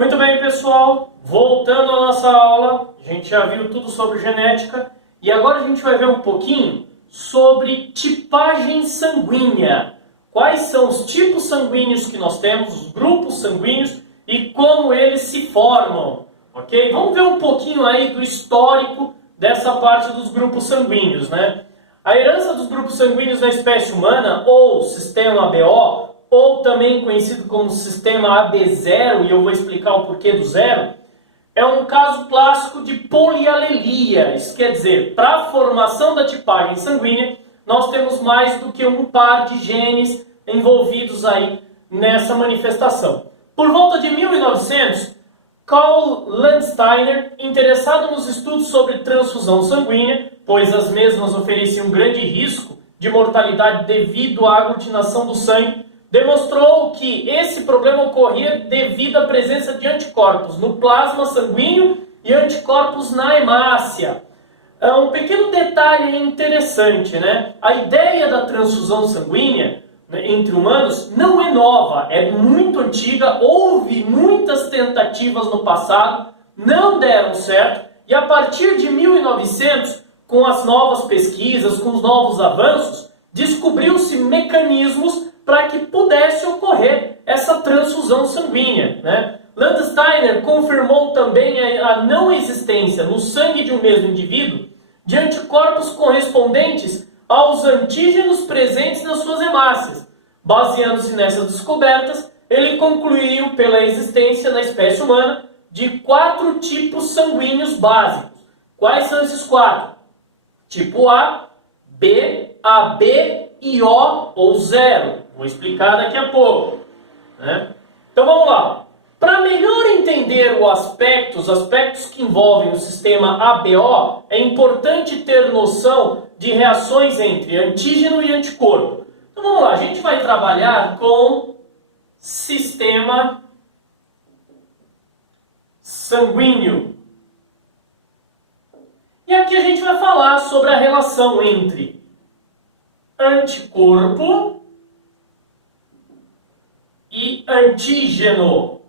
Muito bem, pessoal, voltando à nossa aula, a gente já viu tudo sobre genética e agora a gente vai ver um pouquinho sobre tipagem sanguínea. Quais são os tipos sanguíneos que nós temos, os grupos sanguíneos e como eles se formam, ok? Vamos ver um pouquinho aí do histórico dessa parte dos grupos sanguíneos, né? A herança dos grupos sanguíneos na espécie humana, ou sistema ABO, ou também conhecido como sistema AB0, e eu vou explicar o porquê do zero, é um caso clássico de polialelia. Isso quer dizer, para a formação da tipagem sanguínea, nós temos mais do que um par de genes envolvidos aí nessa manifestação. Por volta de 1900, Karl Landsteiner, interessado nos estudos sobre transfusão sanguínea, pois as mesmas ofereciam um grande risco de mortalidade devido à aglutinação do sangue, demonstrou que esse problema ocorria devido à presença de anticorpos no plasma sanguíneo e anticorpos na hemácia. Um pequeno detalhe interessante, né? A ideia da transfusão sanguínea entre humanos não é nova, é muito antiga, houve muitas tentativas no passado, não deram certo, e a partir de 1900, com as novas pesquisas, com os novos avanços, descobriu-se mecanismos para que pudesse ocorrer essa transfusão sanguínea, né? Landsteiner confirmou também a não existência no sangue de um mesmo indivíduo de anticorpos correspondentes aos antígenos presentes nas suas hemácias. Baseando-se nessas descobertas, ele concluiu pela existência na espécie humana de 4 tipos sanguíneos básicos. Quais são esses 4? Tipo A, B, AB e O ou 0. Vou explicar daqui a pouco, né? Então vamos lá. Para melhor entender os aspectos que envolvem o sistema ABO, é importante ter noção de reações entre antígeno e anticorpo. Então vamos lá, a gente vai trabalhar com sistema sanguíneo. E aqui a gente vai falar sobre a relação entre anticorpo e antígeno.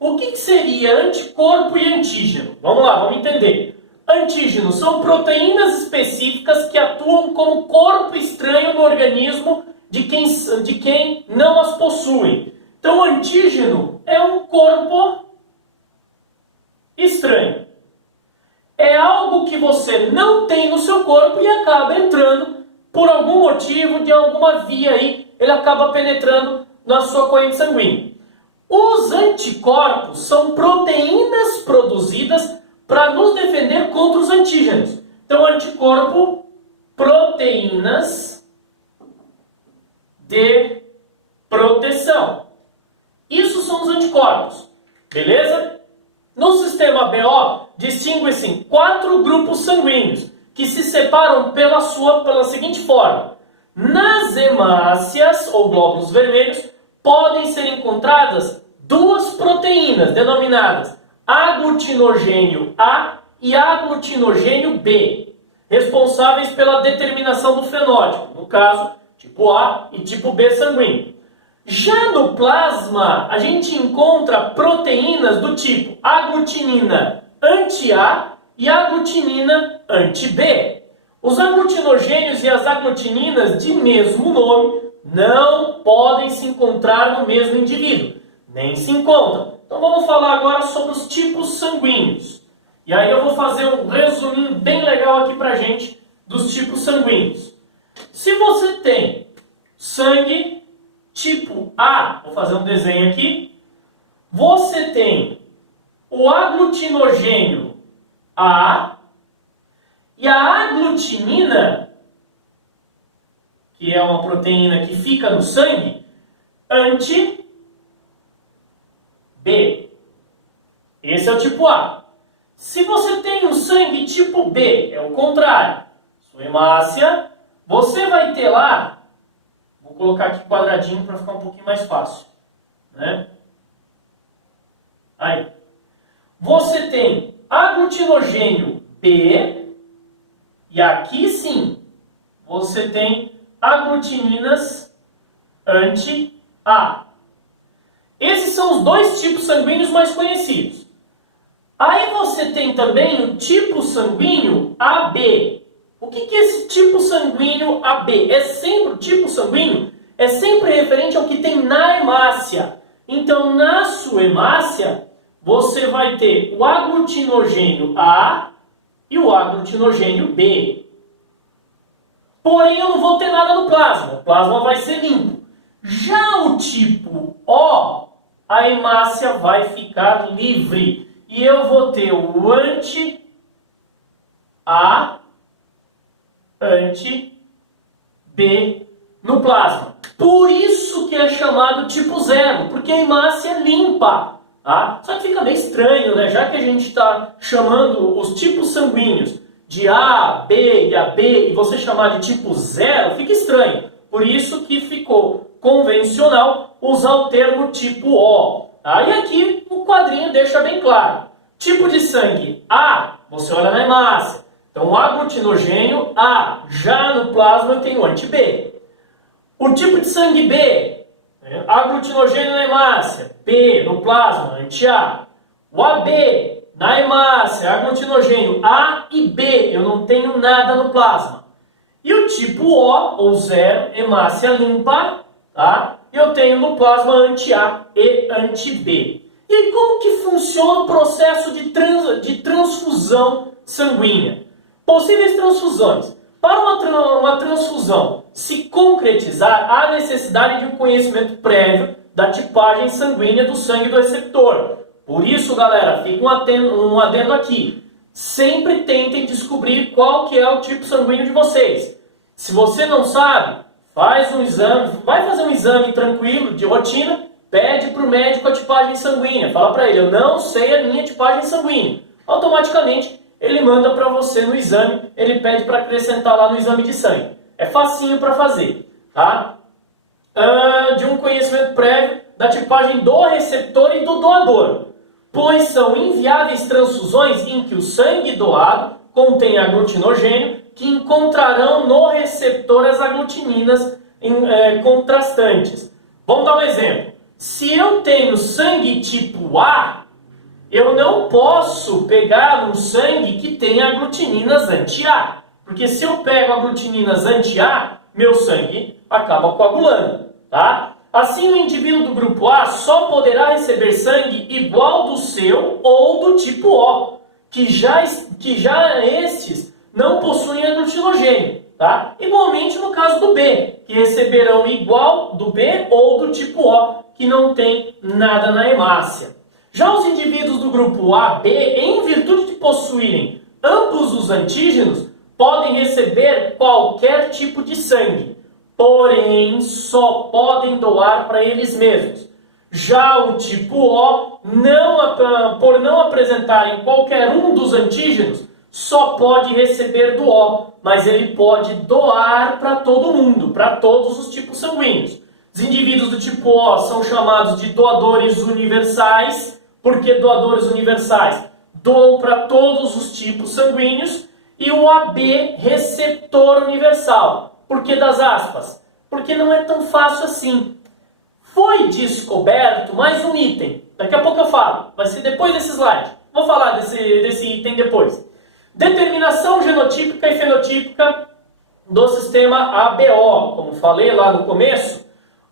O que seria anticorpo e antígeno? Vamos lá, vamos entender. Antígenos são proteínas específicas que atuam como corpo estranho no organismo de quem não as possui. Então, antígeno é um corpo estranho. É algo que você não tem no seu corpo e acaba entrando por algum motivo, de alguma via aí, ele acaba penetrando na sua corrente sanguínea. Os anticorpos são proteínas produzidas para nos defender contra os antígenos. Então, anticorpo, proteínas de proteção. Isso são os anticorpos, beleza? No sistema BO, distinguem-se 4 grupos sanguíneos, que se separam pela seguinte forma. Nas hemácias, ou glóbulos vermelhos, podem ser encontradas 2 proteínas denominadas aglutinogênio A e aglutinogênio B, responsáveis pela determinação do fenótipo, no caso, tipo A e tipo B sanguíneo. Já no plasma, a gente encontra proteínas do tipo aglutinina anti-A e aglutinina anti-B. Os aglutinogênios e as aglutininas de mesmo nome não podem se encontrar no mesmo indivíduo, nem se encontram. Então vamos falar agora sobre os tipos sanguíneos. E aí eu vou fazer um resuminho bem legal aqui pra gente dos tipos sanguíneos. Se você tem sangue tipo A, vou fazer um desenho aqui, você tem o aglutinogênio A e a aglutinina, que é uma proteína que fica no sangue, anti-B. Esse é o tipo A. Se você tem um sangue tipo B, é o contrário, sua hemácia, você vai ter lá, vou colocar aqui quadradinho para ficar um pouquinho mais fácil, né? Aí. Você tem aglutinogênio B, e aqui sim, você tem aglutininas anti-A. Esses são os dois tipos sanguíneos mais conhecidos. Aí você tem também o tipo sanguíneo AB. O que é esse tipo sanguíneo AB? O tipo sanguíneo é sempre referente ao que tem na hemácia. Então, na sua hemácia, você vai ter o aglutinogênio A e o aglutinogênio B. Porém, eu não vou ter nada no plasma. O plasma vai ser limpo. Já o tipo O, a hemácia vai ficar livre. E eu vou ter o anti-A, anti-B no plasma. Por isso que é chamado tipo 0, porque a hemácia é limpa. Tá? Só que fica meio estranho, né? Já que a gente está chamando os tipos sanguíneos de A, B e AB, e você chamar de tipo 0, fica estranho. Por isso que ficou convencional usar o termo tipo O. Tá? E aqui o quadrinho deixa bem claro. Tipo de sangue A, você olha na hemácia. Então, o aglutinogênio A. Já no plasma eu tenho anti-B. O tipo de sangue B, aglutinogênio na hemácia. B no plasma, anti-A. O AB, na hemácia, aglutinogênio A e B. Eu não tenho nada no plasma. E o tipo O, ou 0, hemácia limpa, tá? Eu tenho no plasma anti-A e anti-B. E aí, como que funciona o processo de transfusão sanguínea? Possíveis transfusões. Para uma transfusão se concretizar, há necessidade de um conhecimento prévio da tipagem sanguínea do sangue do receptor. Por isso, galera, fica um adendo aqui. Sempre tentem descobrir qual que é o tipo sanguíneo de vocês. Se você não sabe, faz um exame, vai fazer um exame tranquilo, de rotina, pede para o médico a tipagem sanguínea. Fala para ele, eu não sei a minha tipagem sanguínea. Automaticamente, ele manda para você no exame, ele pede para acrescentar lá no exame de sangue. É facinho para fazer, tá? De um conhecimento prévio da tipagem do receptor e do doador. Pois são inviáveis transfusões em que o sangue doado contém aglutinogênio que encontrarão no receptor as aglutininas contrastantes. Vamos dar um exemplo. Se eu tenho sangue tipo A, eu não posso pegar um sangue que tenha aglutininas anti-A. Porque se eu pego aglutininas anti-A, meu sangue acaba coagulando. Tá? Assim, o indivíduo do grupo A só poderá receber sangue igual do seu ou do tipo O, que já estes não possuem aglutinogênio. Tá? Igualmente no caso do B, que receberão igual do B ou do tipo O, que não tem nada na hemácia. Já os indivíduos do grupo AB, em virtude de possuírem ambos os antígenos, podem receber qualquer tipo de sangue, porém só podem doar para eles mesmos. Já o tipo O, por não apresentarem qualquer um dos antígenos, só pode receber do O, mas ele pode doar para todo mundo, para todos os tipos sanguíneos. Os indivíduos do tipo O são chamados de doadores universais. Por que doadores universais? Doam para todos os tipos sanguíneos. E o AB, receptor universal. Por que das aspas? Porque não é tão fácil assim. Foi descoberto mais um item. Daqui a pouco eu falo. Vai ser depois desse slide. Vou falar desse item depois. Determinação genotípica e fenotípica do sistema ABO. Como falei lá no começo,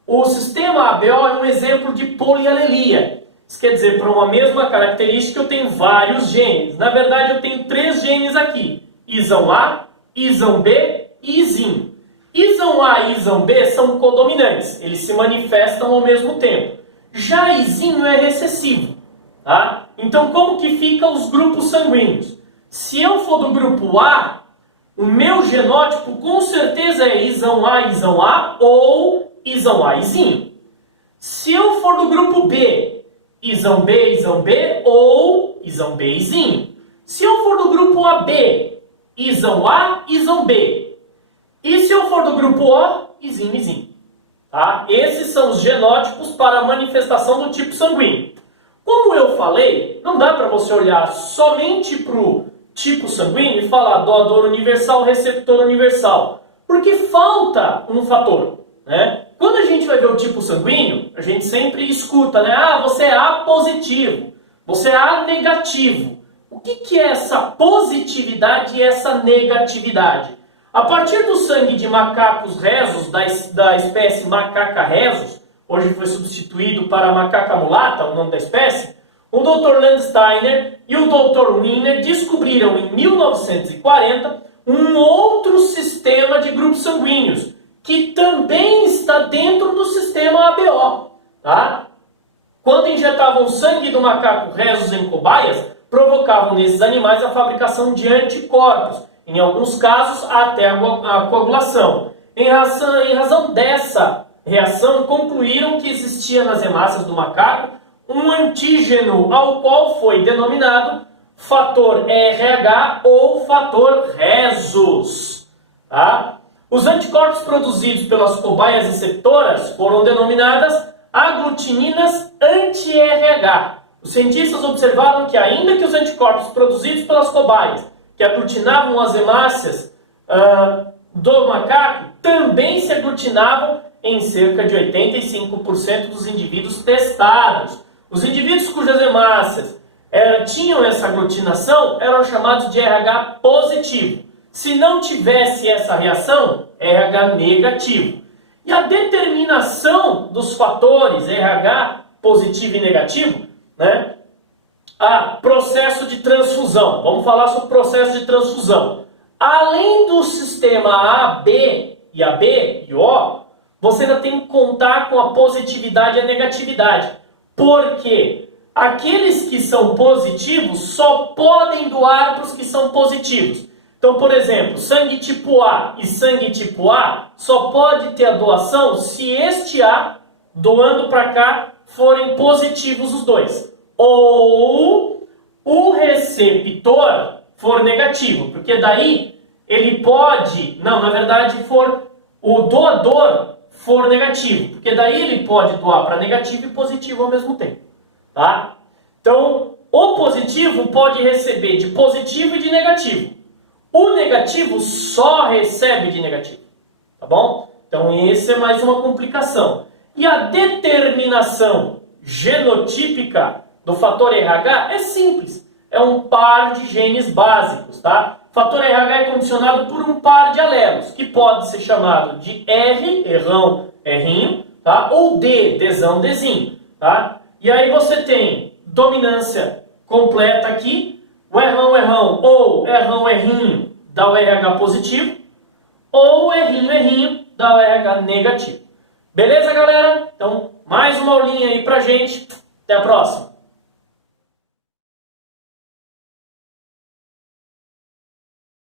o sistema ABO é um exemplo de polialelia. Isso quer dizer, para uma mesma característica eu tenho vários genes. Na verdade, eu tenho 3 genes aqui. ISão A, ISão B e ISinho. ISão A e ISão B são codominantes. Eles se manifestam ao mesmo tempo. Já ISinho é recessivo. Tá? Então, como que ficam os grupos sanguíneos? Se eu for do grupo A, o meu genótipo com certeza é ISão A ou ISão A, ISinho. Se eu for do grupo B, ISão B ou ISão B, ISinho. Se eu for do grupo AB, ISão A, ISão B. E se eu for do grupo O, ISinho, ISinho. Tá? Esses são os genótipos para a manifestação do tipo sanguíneo. Como eu falei, não dá para você olhar somente para o tipo sanguíneo e falar doador universal, receptor universal. Porque falta um fator. Né? quando a gente vai ver o tipo sanguíneo, a gente sempre escuta, né? Ah, você é A positivo, você é A negativo. O que é essa positividade e essa negatividade? A partir do sangue de macacos rhesus, da espécie Macaca rhesus, hoje foi substituído para macaca mulata, o nome da espécie, o Dr. Landsteiner e o Dr. Wiener descobriram em 1940 um outro sistema de grupos sanguíneos, que também está dentro do sistema ABO. Tá? Quando injetavam sangue do macaco rhesus em cobaias, provocavam nesses animais a fabricação de anticorpos, em alguns casos até a coagulação. Em razão dessa reação, concluíram que existia nas hemácias do macaco um antígeno ao qual foi denominado fator RH ou fator rhesus. Tá? Os anticorpos produzidos pelas cobaias receptoras foram denominadas aglutininas anti-RH. Os cientistas observaram que, ainda que os anticorpos produzidos pelas cobaias, que aglutinavam as hemácias do macaco, também se aglutinavam em cerca de 85% dos indivíduos testados. Os indivíduos cujas hemácias tinham essa aglutinação eram chamados de RH positivo. Se não tivesse essa reação, RH negativo. E a determinação dos fatores RH positivo e negativo, né? Processo de transfusão. Vamos falar sobre o processo de transfusão. Além do sistema AB e O, você ainda tem que contar com a positividade e a negatividade. Porque aqueles que são positivos só podem doar para os que são positivos. Então, por exemplo, sangue tipo A e sangue tipo A só pode ter a doação se este A, doando para cá, forem positivos os dois. Ou o receptor for negativo, porque daí ele pode... Não, na verdade, for o doador for negativo, porque daí ele pode doar para negativo e positivo ao mesmo tempo. Tá? Então, o positivo pode receber de positivo e de negativo. O negativo só recebe de negativo. Tá bom? Então, esse é mais uma complicação. E a determinação genotípica do fator RH é simples. É um par de genes básicos. Tá? O fator RH é condicionado por um par de alelos, que pode ser chamado de R, errão, errinho, tá? Ou D, Dzão, Dzinho. Tá? E aí você tem dominância completa aqui, o errão, errão ou errão, errinho dá o RH positivo, ou errinho, errinho dá o RH negativo. Beleza, galera? Então, mais uma aulinha aí pra gente. Até a próxima.